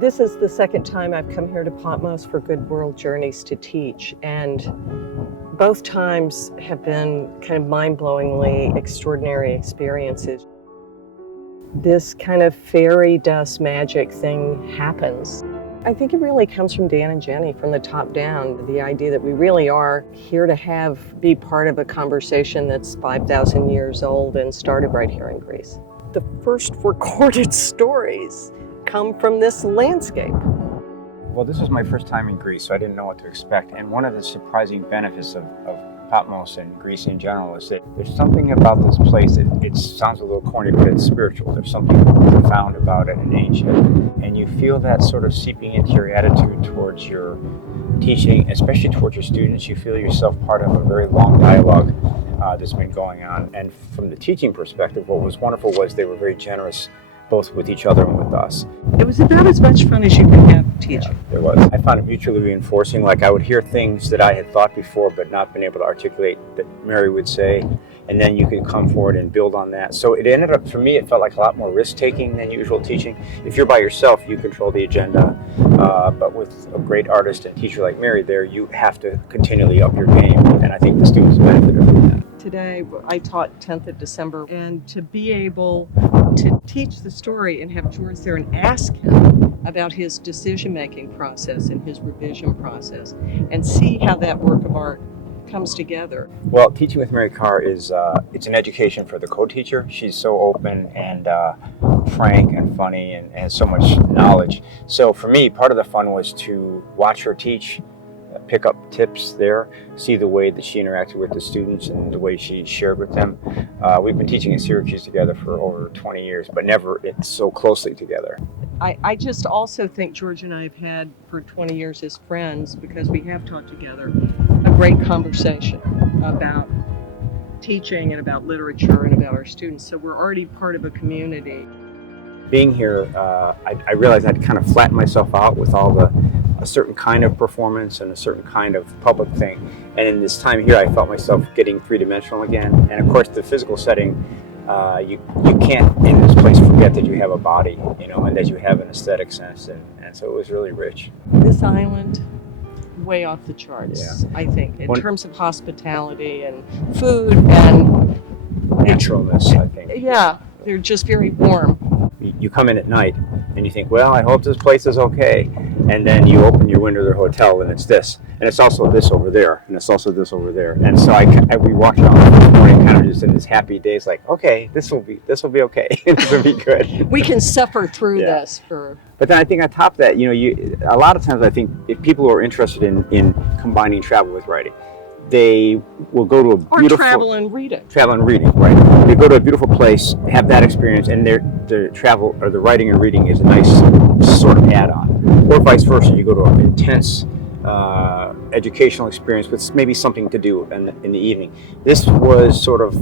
This is the second time I've come here to Patmos for GoodWorld Journeys to teach, and both times have been kind of mind-blowingly extraordinary experiences. This kind of fairy dust magic thing happens. I think it really comes from Dan and Jenny, from the top down, the idea that we really are here to be part of a conversation that's 5,000 years old and started right here in Greece. The first recorded stories come from this landscape. Well, this was my first time in Greece, so I didn't know what to expect. And one of the surprising benefits of Patmos and Greece in general is that there's something about this place that it sounds a little corny, but it's spiritual. There's something profound about it and ancient. And you feel that sort of seeping into your attitude towards your teaching, especially towards your students. You feel yourself part of a very long dialogue that's been going on. And from the teaching perspective, what was wonderful was they were very generous, both with each other and with us. It was about as much fun as you could have teaching. Yeah, there was. I found it mutually reinforcing. Like, I would hear things that I had thought before but not been able to articulate that Mary would say, and then you could come forward and build on that. So it ended up, for me, it felt like a lot more risk-taking than usual teaching. If you're by yourself, you control the agenda, but with a great artist and teacher like Mary there, you have to continually up your game, and I think the students benefited from that. Today, I taught 10th of December, and to be able to teach the story and have George there and ask him about his decision-making process and his revision process, and see how that work of art comes together. Well, teaching with Mary Karr is it's an education for the co-teacher. She's so open and frank and funny and has so much knowledge. So for me, part of the fun was to watch her teach, pick up tips there, see the way that she interacted with the students and the way she shared with them. We've been teaching at Syracuse together for over 20 years, but never so closely together. I just also think George and I have had for 20 years as friends, because we have taught together, a great conversation about teaching and about literature and about our students. So we're already part of a community. Being here, I realized I'd kind of flatten myself out with a certain kind of performance and a certain kind of public thing. And in this time here, I felt myself getting three-dimensional again. And of course, the physical setting, you can't in this place forget that you have a body, and that you have an aesthetic sense. And so it was really rich. This island, way off the charts, Yeah. I think, in terms of hospitality and food and Naturalness, I think. Yeah, they're just very warm. You come in at night and you think, well, I hope this place is okay. And then you open your window to the hotel and it's this. And it's also this over there. And it's also this over there. And so we walked out this morning kind of just in this happy days, like, okay, this will be okay. This will be good. We can suffer through Yeah. this for... But then I think on top of that, a lot of times I think if people who are interested in combining travel with writing, they will go to a beautiful... Or travel and reading. Travel and reading, right? They go to a beautiful place, have that experience, and their travel or the writing and reading is a nice sort of add-on. Or vice versa, you go to an intense educational experience with maybe something to do in the evening. This was sort of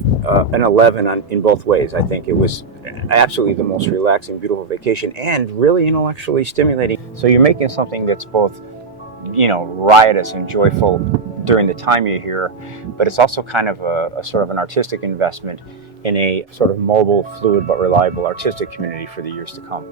an 11 in both ways. I think it was absolutely the most relaxing, beautiful vacation and really intellectually stimulating. So you're making something that's both, riotous and joyful during the time you're here, but it's also kind of a sort of an artistic investment in a sort of mobile, fluid, but reliable artistic community for the years to come.